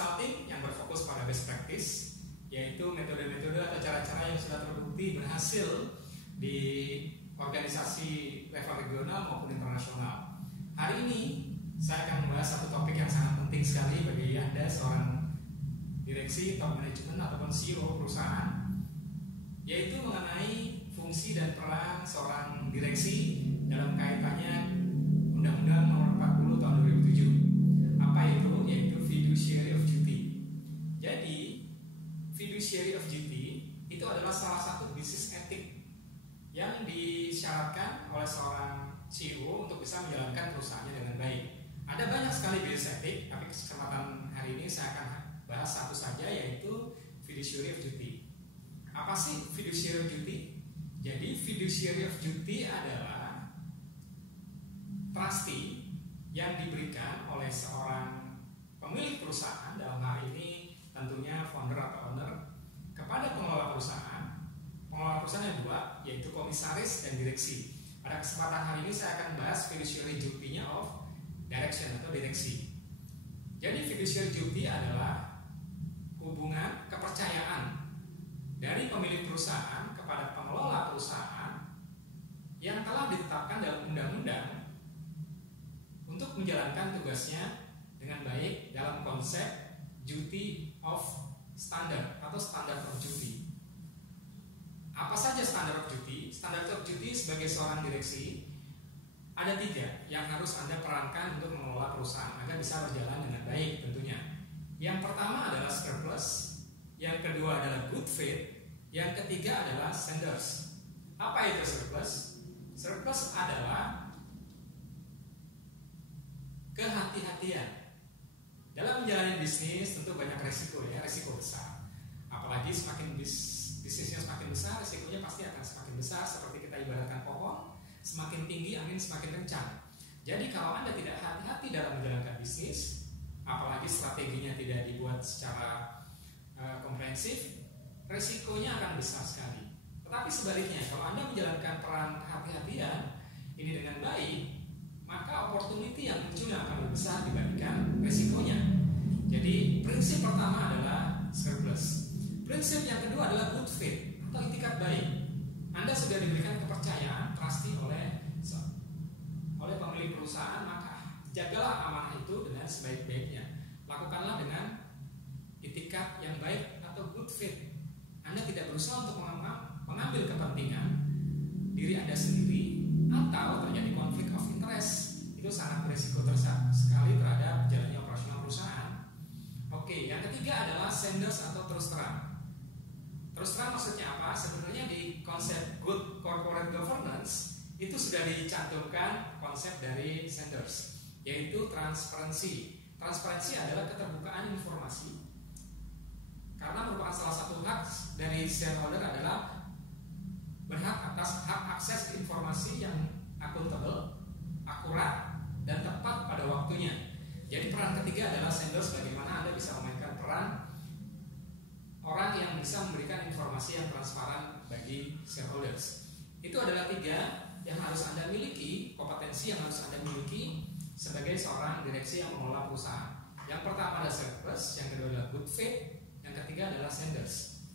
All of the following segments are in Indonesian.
consulting yang berfokus pada best practice, yaitu metode-metode atau cara-cara yang sudah terbukti berhasil di organisasi level regional maupun internasional. Hari ini saya akan membahas satu topik yang sangat penting sekali bagi Anda seorang direksi, top manajemen ataupun CEO perusahaan, yaitu mengenai fungsi dan peran seorang direksi dalam kaitannya Undang-Undang Nomor 40 Tahun 2007. Apa itu? Yaitu fiduciary of duty. Jadi, fiduciary of duty itu adalah salah satu bisnis etik yang disyaratkan oleh seorang CEO untuk bisa menjalankan perusahaannya dengan baik. Ada banyak sekali bisnis etik, tapi kesempatan hari ini saya akan bahas satu saja, yaitu fiduciary of duty. Apa sih fiduciary of duty? Jadi fiduciary of duty adalah trustee yang diberikan oleh seorang pemilik perusahaan, dalam hal ini tentunya founder atau owner, kepada pengelola perusahaan. Pengelola perusahaan yang dua, yaitu komisaris dan direksi. Pada kesempatan hari ini saya akan bahas fiduciary duty-nya of direction atau direksi. Jadi fiduciary duty adalah hubungan kepercayaan dari pemilik perusahaan kepada pengelola perusahaan yang telah ditetapkan dalam undang-undang untuk menjalankan tugasnya dengan baik dalam konsep duty of standard atau standard of duty. Apa saja standard of duty? Standard of duty sebagai seorang direksi ada 3 yang harus Anda perankan untuk mengelola perusahaan agar bisa berjalan dengan baik tentunya. Yang pertama adalah surplus, yang kedua adalah good faith, yang ketiga adalah standards. Apa itu surplus? Surplus adalah kehati-hatian. Dalam menjalani bisnis tentu banyak resiko ya, resiko besar. Apalagi semakin bisnisnya semakin besar, resikonya pasti akan semakin besar. Seperti kita ibaratkan pohon, semakin tinggi angin semakin kencang. Jadi kalau Anda tidak hati-hati dalam menjalankan bisnis, apalagi strateginya tidak dibuat secara komprehensif, resikonya akan besar sekali. Tetapi sebaliknya, kalau Anda menjalankan peran kehati-hatian ini dengan baik, maka opportunity yang muncul akan lebih besar dibandingkan resikonya. Jadi prinsip pertama adalah surplus. Prinsip yang kedua adalah good faith atau itikat baik. Anda sudah diberikan kepercayaan, trustee oleh pemilik perusahaan, maka jagalah amanah itu dengan sebaik-baiknya. Lakukanlah dengan itikat yang baik atau good faith. Anda tidak berusaha untuk mengambil kepentingan diri Anda sendiri atau terjadi konflik of interest. Itu sangat berisiko sekali terhadap jalannya operasional perusahaan. Oke, yang ketiga adalah standards atau terus terang. Terus terang maksudnya apa? Sebenarnya di konsep good corporate governance itu sudah dicantumkan konsep dari standards, yaitu transparansi. Transparansi adalah keterbukaan informasi, karena merupakan salah satu hak dari shareholder adalah berhak atas hak akses informasi yang akuntabel, akurat, dan tepat pada waktunya. Jadi peran ketiga adalah standards, bagaimana Anda bisa memainkan peran orang yang bisa memberikan informasi yang transparan bagi shareholders. Itu adalah 3 yang harus Anda miliki, kompetensi yang harus Anda miliki sebagai seorang direksi yang mengelola perusahaan. Yang pertama adalah surplus, yang kedua adalah good faith, yang ketiga adalah standards.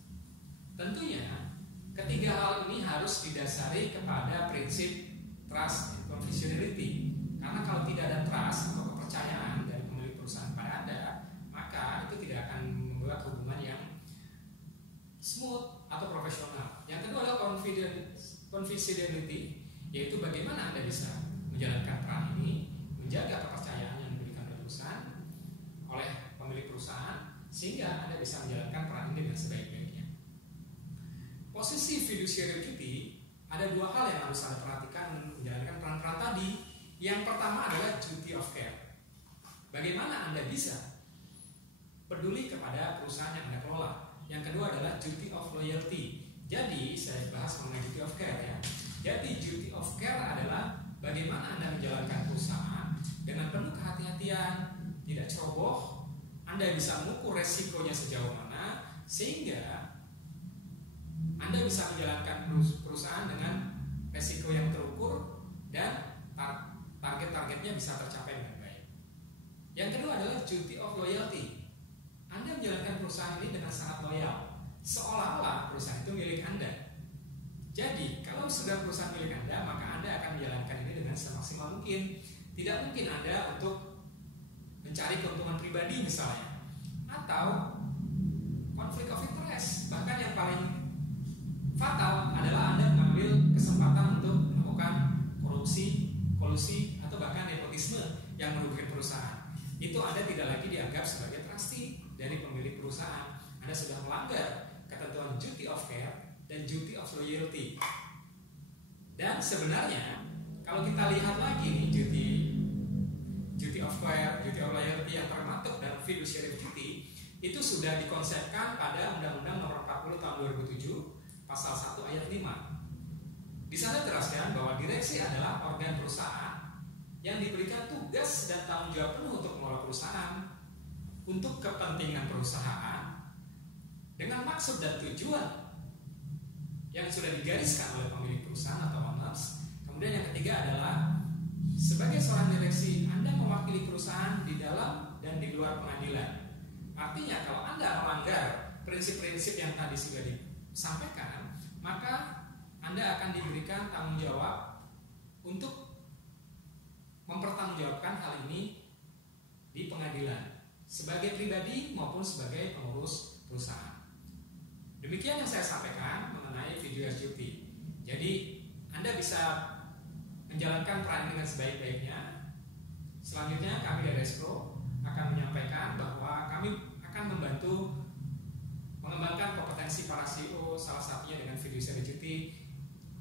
Tentunya ketiga hal ini harus didasari kepada prinsip trust and confidentiality. Karena kalau tidak ada trust atau kepercayaan dari pemilik perusahaan pada Anda, maka itu tidak akan membuat hubungan yang smooth atau profesional. Yang kedua adalah confidentiality, yaitu bagaimana Anda bisa menjalankan peran ini, menjaga kepercayaan yang diberikan oleh perusahaan, oleh pemilik perusahaan, sehingga Anda bisa menjalankan peran ini dengan sebaik-baiknya. Posisi fiduciary duty, ada 2 hal yang harus Anda perhatikan menjalankan peran-peran tadi. Yang pertama adalah duty of care. Bagaimana Anda bisa peduli kepada perusahaan yang Anda kelola. Yang kedua adalah duty of loyalty. Jadi saya bahas mengenai duty of care ya. Jadi duty of care adalah bagaimana Anda menjalankan perusahaan dengan penuh kehati-hatian, tidak ceroboh. Anda bisa mengukur resikonya sejauh mana sehingga Anda bisa menjalankan perusahaan dengan resiko yang terukur dan target-targetnya bisa tercapai dengan baik. Yang kedua adalah duty of loyalty. Anda menjalankan perusahaan ini dengan sangat loyal, seolah-olah perusahaan itu milik Anda. Jadi, kalau sudah perusahaan milik Anda, maka Anda akan menjalankan ini dengan semaksimal mungkin. Tidak mungkin Anda untuk mencari keuntungan pribadi misalnya, atau konflik of interest. Bahkan yang paling fatal adalah Anda mengambil kesempatan untuk melakukan korupsi, kolusi, atau bahkan nepotisme yang merugikan perusahaan. Itu Anda tidak lagi dianggap sebagai trustee dari pemilik perusahaan. Anda sudah melanggar ketentuan duty of care dan duty of loyalty. Dan sebenarnya kalau kita lihat lagi nih duty of care, duty of loyalty yang termaktub dalam fiduciary duty itu sudah dikonsepkan pada Undang-Undang Nomor 40 Tahun 2007 Pasal 1 Ayat 5. Di sana terjelaskan bahwa direksi adalah organ perusahaan yang diberikan tugas dan tanggung jawab penuh untuk mengelola perusahaan untuk kepentingan perusahaan dengan maksud dan tujuan yang sudah digariskan oleh pemilik perusahaan atau owners. Kemudian yang ketiga adalah sebagai seorang direksi, Anda mewakili perusahaan di dalam dan di luar pengadilan. Artinya kalau Anda melanggar prinsip-prinsip yang tadi sudah disampaikan, maka Anda akan diberikan tanggung jawab untuk mempertanggungjawabkan hal ini di pengadilan sebagai pribadi maupun sebagai pengurus perusahaan. Demikian yang saya sampaikan mengenai fiduciary duty. Jadi Anda bisa menjalankan peran dengan sebaik-baiknya. Selanjutnya kami dari Escrow akan menyampaikan bahwa kami akan membantu mengembangkan kompetensi para CEO, salah satunya dengan fiduciary duty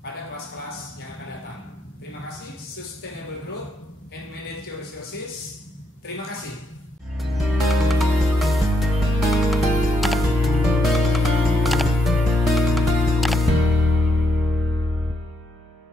pada kelas-kelas yang akan datang. Terima kasih. Sustainable Growth and Manage Your Resources. Terima kasih.